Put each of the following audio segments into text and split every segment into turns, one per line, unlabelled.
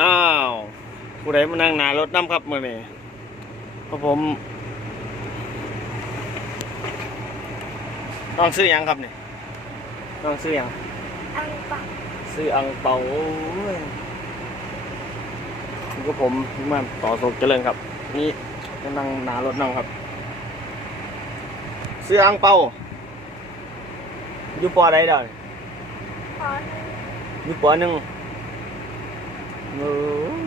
อ้าว ผู้ใดมานั่งหนารถน้ำครับมื่อนี้เพราะผมต้องซื้อหยังครับเนี่ยต้องซื้อหยัง
อังปัก
ซื้ออังเปาโอ้ยนี่ก็ผมมาต่อโศกเจริญครับ นี่ก็นั่งหนารถนั่งครับซื้ออังเปาอยู่ปอใดเด้อ
ขอหนึ่ง
อยู่ปอหนึ่ง โอ้ย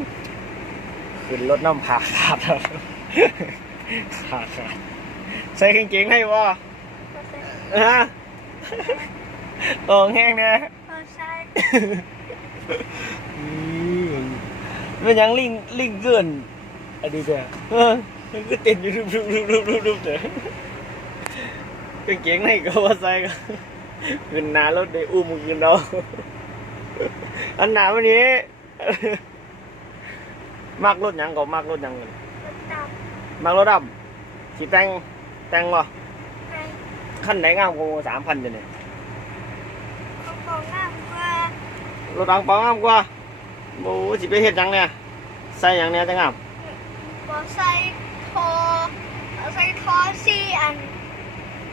ขึ้นรถน้ำผ่าขาดครับขาขาดใส่กางเกงให้วะ
ก็ใส่
ฮะโอ่งแห้งเนี่ย
ก็ใช่
เป็นหยังลิงลิงเกินอันนี้เด้อเออมันก็เต้นอยู่รูปรูปรูปรูปรูปรูปเด้อกางเกงในก็ว่าใส่ก็ขึ้นหน้ารถได้อุ้มขึ้นเราอันหนาวันนี้ มักรถหยังก็มักรถหยังกัน
ก็ด
มักรถดำสีแต่งแต่งบ่ำ
ใน
ขั้นไหนงามกว่าสามพันจะเนี่ย
ของของงามกว่าร
ถดังปังงามกว่าโอ้สิไปเฮ็ดหยังเนี่ยใส่หยังเนี่ยจะงาม
บอใส่ทอใส่ทอสี่อัน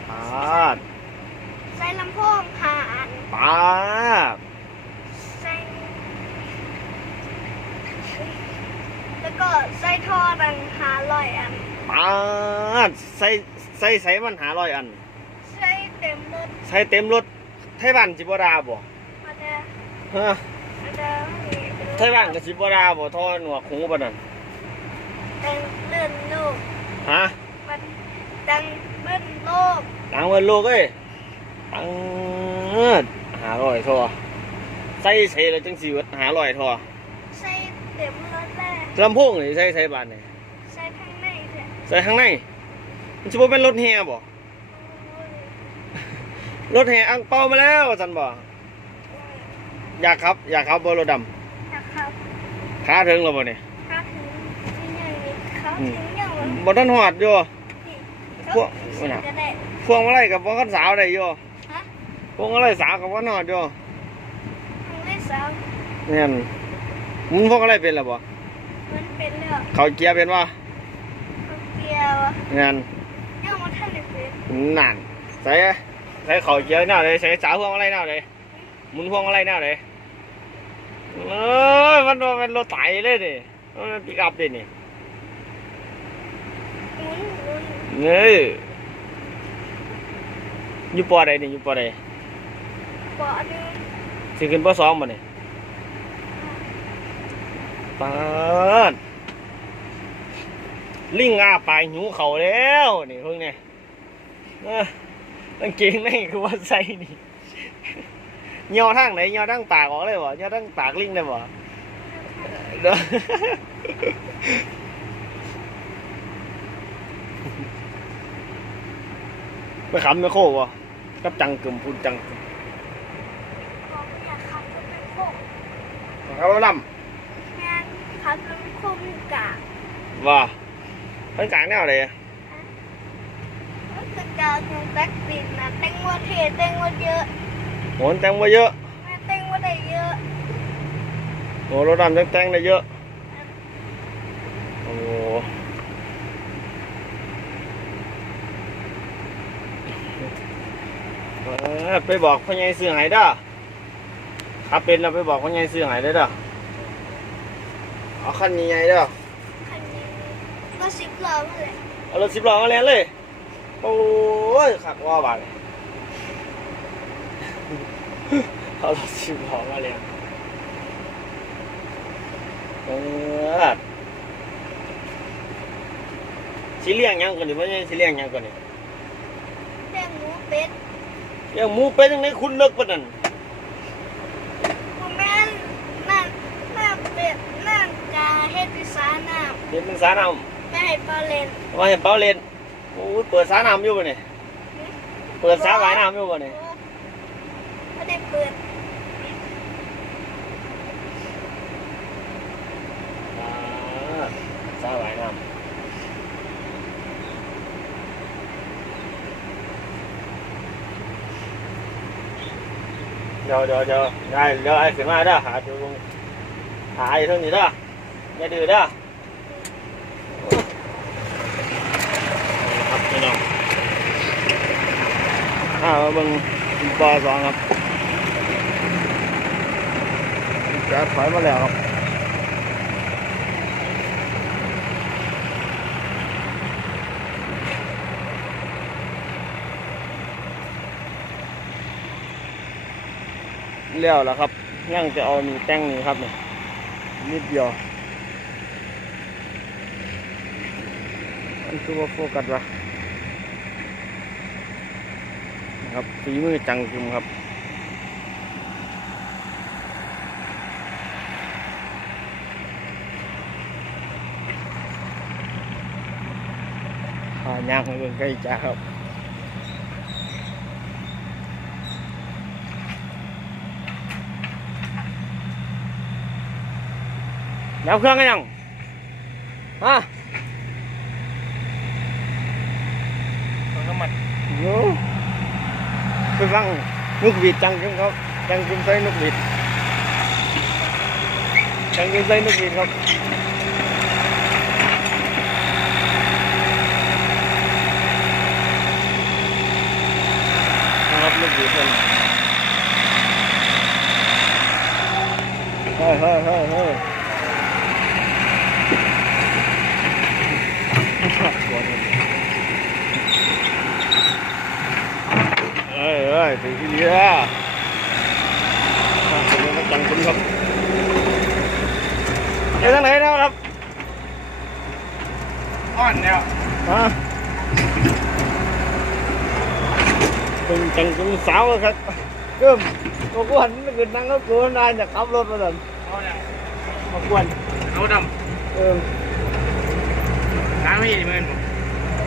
ปาด
ใส่ลำโพงห้าอัน
ปาด
ใส่ แล้วก็ใส่ทอดังหาลอยอัน
ปาดใส่ใส่ใส่มันหาร้อยอัน
ใส่เต็มรถ
ใส่เต็มรถไทยบ้านจิบดาบ่
มาเด้อ
ฮะ
มาเด้อนี่เป็นรถ
ไทยบ้านกับจิบดาบ่ทอหนวกหูปานนั้น
ดังเลื่อนลูก
ฮะ
มันดังเบิ้ลโลก
ตังเวินโลกเอ้ยตังหาร้อยทอใส่ใส่แล้วจังสิเวิดหาร้อยทอ
ใส่เต็มรถแรก
ลำโพงนี่ใส่ใส่บ้านนี่
ใส่ข้างในเถอะ
ใส่ข้างในมันสิบ่เป็นรถแห่บ่รถแห่อังเปามาแล้วซั่นบ่อยากขับ อยากขับบ่รถดำ
นะครับ
ขาถึงแล้วบ่นี่
ถ้าถึงที่ยังนี้เขาถึงยังวัน
บ่ทันฮอดอยู่
ที่
พวก
เขาจะได้
พวงมาลัยกับพวงคันสาวได้อยู่
ฮะ
พวงมาลัยสาวกับพวงนอดอยู่
ทางเลขสาม
เนี่ยมันพวงอะไรเป็นล่ะบ่
มันเป็นเรื่อง
เขาเกียร์เป็นบ่
เขาเกียวอะ
เนี่ย
ยังมันท่านได้เป็น
นั่นใส่ใส่เขาเกียร์แนวใดใส่สาวพวงมาลัยแนวใดหมุนพวงมาลัยแนวใดเอ้ยมันบ่แมันรถไถเลยนี่มันปิกอัพเด้นี่
หมุนหมุน
นี่อยู่ปอใดนี่อยู่ปอใด
เบาะหนึง
สิขึ้นปอสองบ่นี่ ปาดลิงอาปากหิวเขาแล้วนี่เพิ่งเนี่ยเออกางเกงในคือว่าใส่นี่เหี่ยวทางไหนเหี่ยวทางปากออกเลยบ่เหี่ยวทางปากลิงได้บ่เด้อไปขำไม่โคบ่กับจังกึมพูดจังกึม
ของอยากขับรถเป็นโคก
ครับล
งานขับรถเป็นโคกกะำ
ว่าเป็นกลา งแนวเลย
ก็คือการของแบ็คบินนะเต้งว่าเทเต้งว่าเยอะ
โหนแต่งมาเยอะ
แม่เต้งว่าได้เยอะ
โหรถดำจังแต่งได้เยอะโอ้เออไปบอกพ่อใหญ่ซื้อใหายเด้อถ้าเป็นเราไปบอกพ่อใหญ่ซื้อใหายได้เด้อ เอาคันใหญ่ๆเด้อ
คันนี้ก็สิบล้อมาเลย
เอารถสิบล้อมาเล่นเลย โอ้ยขักว่าบาดเลยเอารถสิบล้อมาเล่นเออสิเลี้ยงหยังก่อนดิพ่อใหญ่สิเลี้ยงหยังก่อนดิ
แต้งหมูเป็ด
เลี้ยงหมูเป็นยังไงคุณเลิกปะนั่น
โมแม่นนั่นนั่นเป็ดนั่นกาเฮ็ดพิซซ่าน้
เห็นเป็นสาน้ำ
ไม่ให้ปลาเล่นำ
มาเห็นเปล่าเล่นโอ้ยเปิดสาน้ำอยู่ปะเนี่ยเปิดสาว่ายน้ำอยู่ปะเนี่ย
ไม่ได้เปิด
อ่าสาว่ายน้ำเดี๋ยวเดี๋ยวเดี๋ยวได้เดี๋ยวไอ้ขึ้นมาเด้อหาดูลงหายเท่านี้เด้ อย่าดื้อเด้อครับพี่น้องอ่ามาเบิ่งปอสองครับแกถอยมาแล้วครับแล้วแล้วครับยังจะเอานี่แต่งนี่ครับเนี่ยนิดเดียว อันคือว่าโฟกัสวะนะครับฝีมือจังจุมครับพายางเบิ่งใกล้จ้าครับแล้วเครื่องกันยังฮะำ
มัน
โอ้ไปฟังนุกหวีดจังจุมครับจังจุมใส่นุกหวีดจังจุมใส่นุกหวีดครับนะครับนุกหวีด เพิ่นเฮ้ยเฮ้ยเฮ้ยเฮ้ยเอ้ยเอ้ยถึงที่เรือผมก็จังคุณครับเดี๋ยวทางไหนนะครับ
อ่อนแล้ว
ฮะเป็นจังคุณสาวอะครับเริ่มก็กวนไม่เกินนั่งก็กวนนายจะขับรถมาสั่น
เอาเนี่ย
มากวน
เอาด
เออำ
น้ำไม่ดีเหมือนผม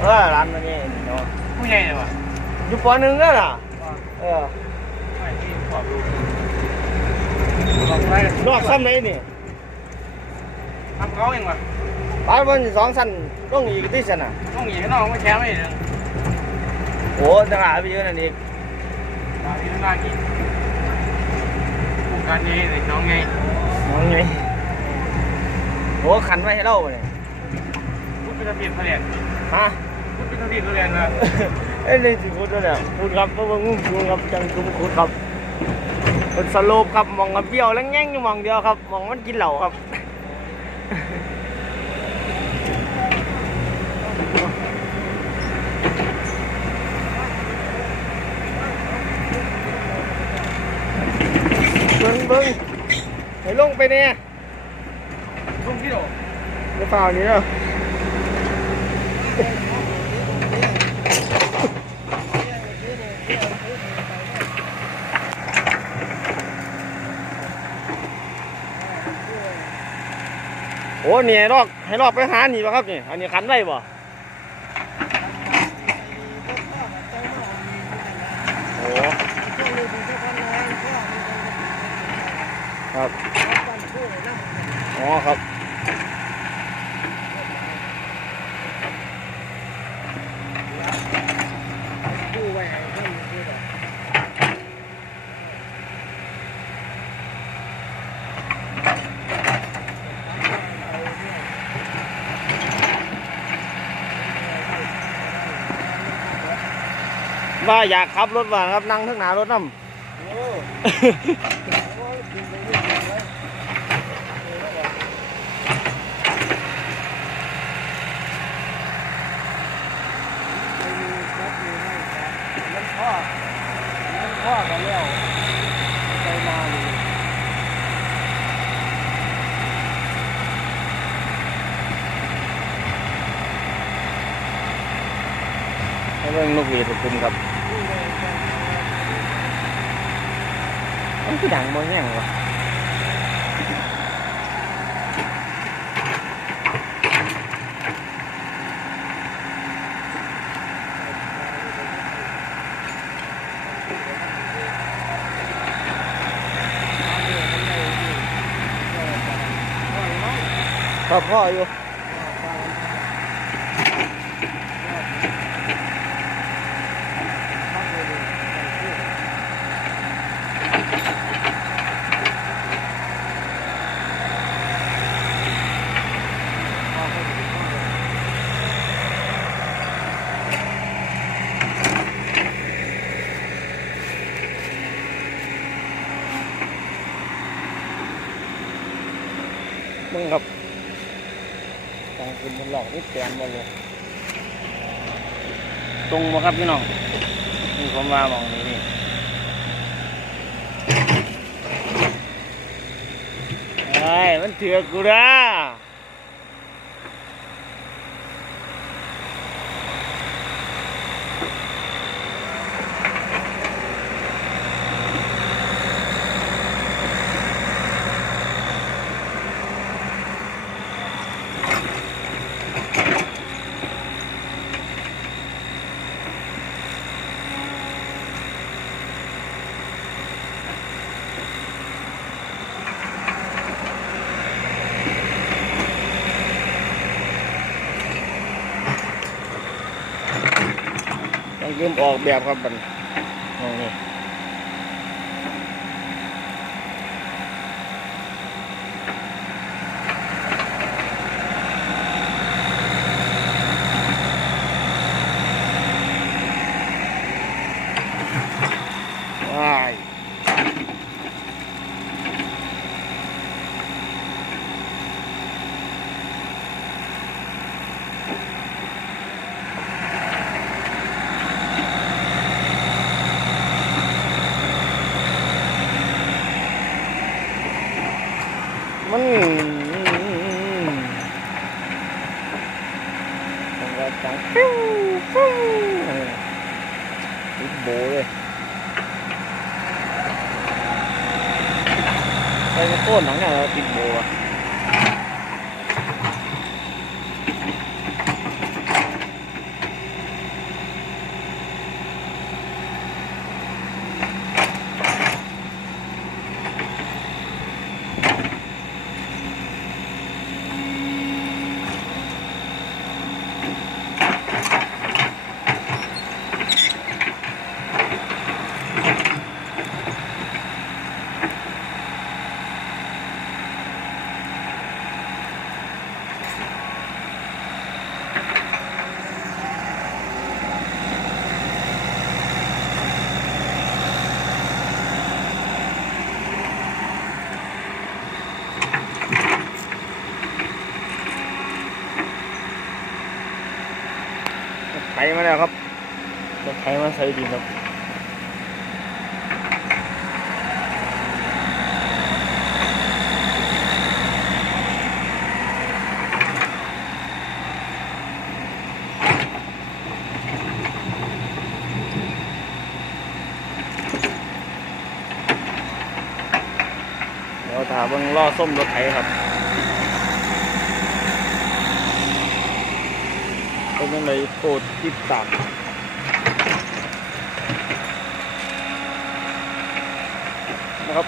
เออร้านมันนี่เนาะ
ผู้ใหญ่เลยวะ
อยู่ปอหนึ่งแล้วล่ะ เออ
ไม่ที่ขอบดูบอกไร
นอกซ้ำไหนนี่
ทำเขาเองวะ
ไปบนสองชั้นต้องอีกที่ชั้นอะ
ต้องหญิงน้องไม่แช่ไม่เลย
โอ้จะหาไปเยอะนั่นอีก
ตาที่ต้องล่ากินผู้การนี้เด็กน้องไง
มองไงโหขันไว้ให้เราเนี่ย
พูดเป็นทะเบียนเขาเรียน
ฮะ
พูดเป็นทะเบียนเขาเรียนนะ
เอ้ยนี่สิพูดแล้วเนี่ยพูดครับเพราะว่างูพูดครับจังจุ้มพูดครับเป็นสโลปครับมองกับเบี้ยวแล้วแง่งอยู่มองเดียวครับมองมันกินเหล่าครับเบิ้งเบิ้งให้ลงไปเนี่ย
ลุงที่โด
ไม่เปล่านี้เนาะ อ้เนี่ยรอกให้รอกไปหาหนีป่ะครับนี่อันนี้ขันได้ป่ะโอ้ครับอ๋อครับว่ ว่าอยากขับรถว่าครับนั่งทั้งหนารถน้ำพ่อพ่อกันแล้วไปมาให้เรื่องนกหวีดสุขุมครับ มันคือดังบ่แย่งวะครับพ่ออยู่ มึงครับตองคุณมันหลอกนี่แกนมาเลยตรงมาครับพี่น้องนี่ผมว่ามองนี่นี่ไอ้ยมันเถือกกูนะ ต้องเริ่มออกแบบครับมันมองนี่ว้ายมันมันก็จังฟิวฟิวติดโบเลยใส่กระโต้นหนังเนี่ยเราติดโบอะ ไถมาแล้วครับจะไถมาใส่ดินครับเดี๋ยวถามเบิ่งล่อส้มรถไถครับ เป็น ยังไงโปรดติดตามนะครับ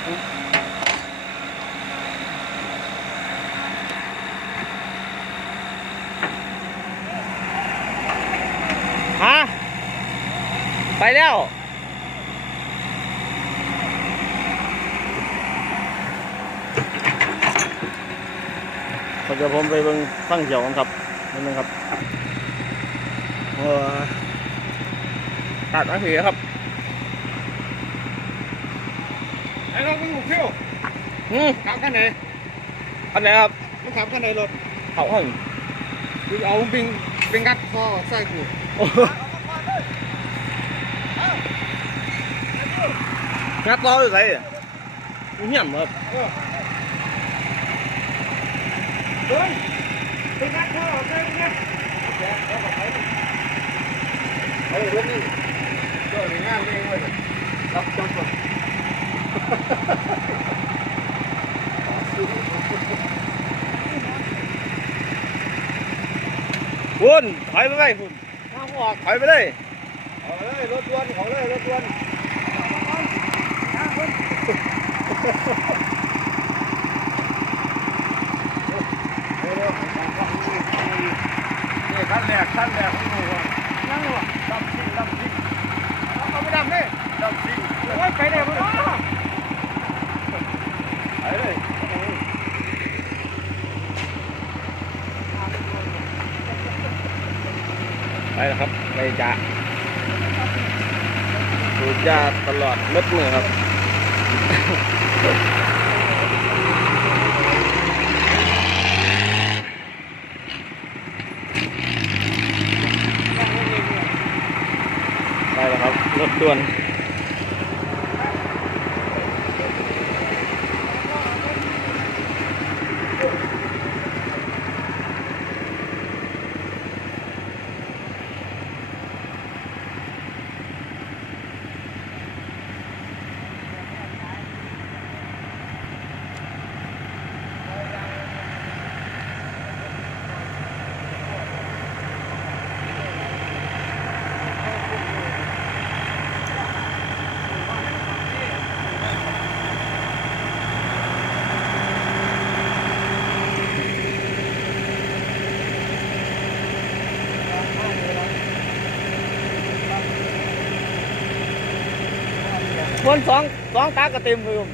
ฮะ ไปแล้วเขาจะผมไปเบิ่งฟังเสียงกันครับนิดนึงครับ ตัดมาเสียครับ
ไอ้เราเป็นหมูเขี้ยว
อืม
ขับข้างไหน
อันไหนครับ
มันขับข้างไหนรถ
เขาห้อง
กูเอาบิงบิงกัดคอใส่กู
โอ้โหงัดล้ออยู่ไหนอะมันเหี้ยมครับ
เฮ้ยบิงกัดคอใส่เนี่ย เฮ้ยรถนี่เจ้าหน้างานเองเว้ยรับจำก่อน
คุณถอยไปไปคุณห้ามออกถอยไปเลย
เอาเลยรถด่วนเขาเลยรถด่วนนี่ขั้นแรกขั้นแรกของหนู ไป
แล้วครับ ไปจะสูบยาตลอดเม็ดมือครับไปแล้วครับรถด่วน คนสองสองตากระเต็มเลยผม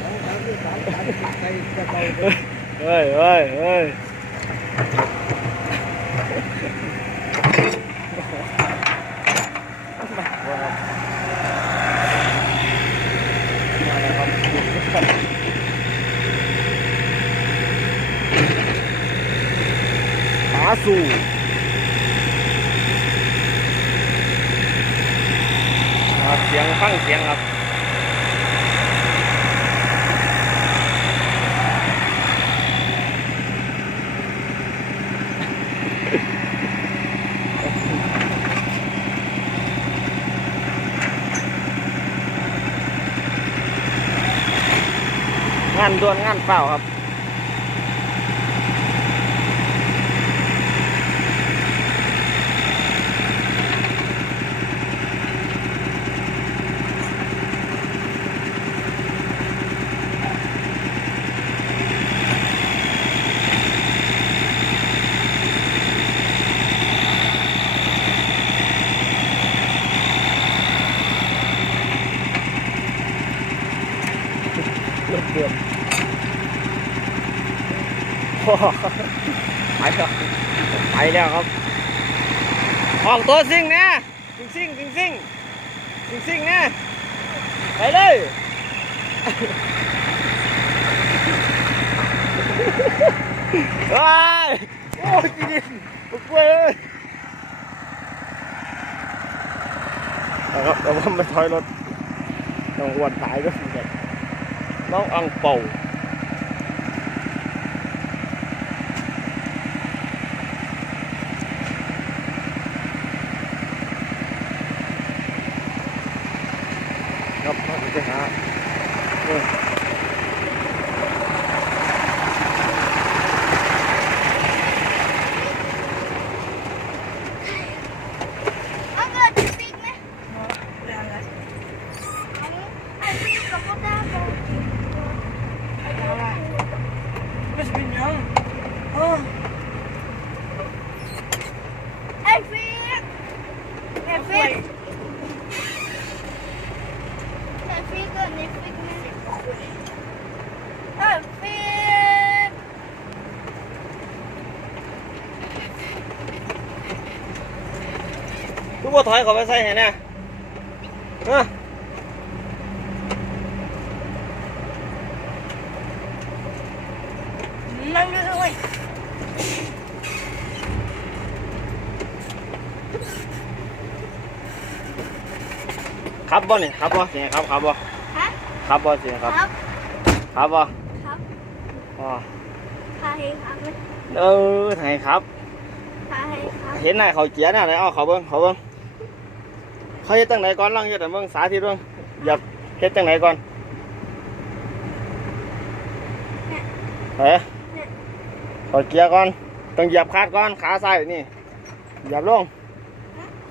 สองสามสี่สามสามใส่กระเป๋า
เฮ้ยเฮ้ยเฮ้ยมาแล้วครับขาสู่อ่าเสียงฟังเสียงครับงานด่วนงานเปล่าครับ ไปแล้วไปแล้วครับ ออกตัวซิ่งนะซิ่งซิ่งซิ่งซิ่งซิ่งซิ่งนะไปเลยว้ายโอ้ยกินดิบุกเว้ยเอาครับเราว่ามาถอยรถต้องอ้วนตายด้วยเด็กน้องอังเป่าครับมาไปหาเออ
เอาเกิดติ๊กไหมอันนี้ไอ้ติ๊กกับพ่อตาบอก
ไม่ใช่เป็นยังเออ
ไอ้ฟิกไอ้ฟิกไอ้ฟิกเกิดในฟิกไหมไอ้ฟิก
ทุกคน ถอยเขาไปใส่ไหนเนี่ยฮะ
นั่งด้วย
ขับบ่เนี่ยขับบ่เสียงครับขับบ่
ฮะ
ขับบ่เสียงครับ
ครับ
ขับบ่
ครับ
อ๋อ
พาให้ครับไหม
เออไหนครับ
พาให้ครับ
เห็นนายเขาเจียน่ะไหนเอาเขาเบิ้งเขาเบิ้ง เขาเฮ็ดตั้งไหนก่อนลองเฮ็ดให้เบิ้งสาธิตเบิ้งอย่าเฮ็ดตั้งไหนก่อนเฮ้ยเขาเกียร์ก่อน ต้องเหยียบคาดก่อน ขาซ้ายนี่ เหยียบลง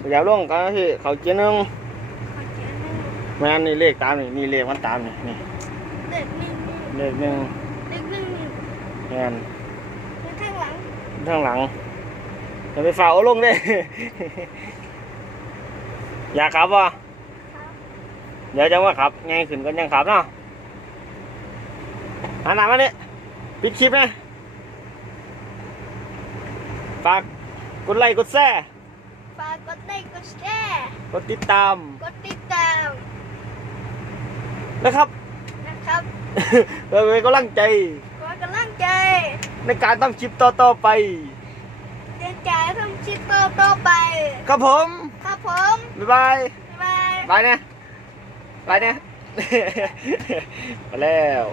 เหยียบลงกันที่เขาเกียร์หนึง
ขอเขียนหนึ่ง
แม่นนี่เลขตามนี่นี่เลขมันตามนี่นี่
เด็กหนึ่ง
เลขหนึ่ง
เด็กหนึ่งหนึ่ง
แม่น
ในข้างหลัง
ข้างหลังอย่าไปฝ่าเอาลงเด้ อยากขับวะ
ครับ
เดี๋ยวจะว่าขับไงขึ้นกันยังขับเนาะหันหน้ามานี่ปิดคลิปนะฝากกดไลค์กดแชร์
ฝากกดไลค์กดแชร์
กดติดตาม
กดติดตาม
นะครับ
นะครับ
เพื่อเป็นกำลังใจ
ขอกำลังใจ
ในการทำคลิปต่อๆไป
เดินจ่ายทำชิปต่อต่อไป
ครับผม
ครับผม
บ๊ายบาย
บ๊าย
ไปเนี่ยไปเนี่ยไปแล้ว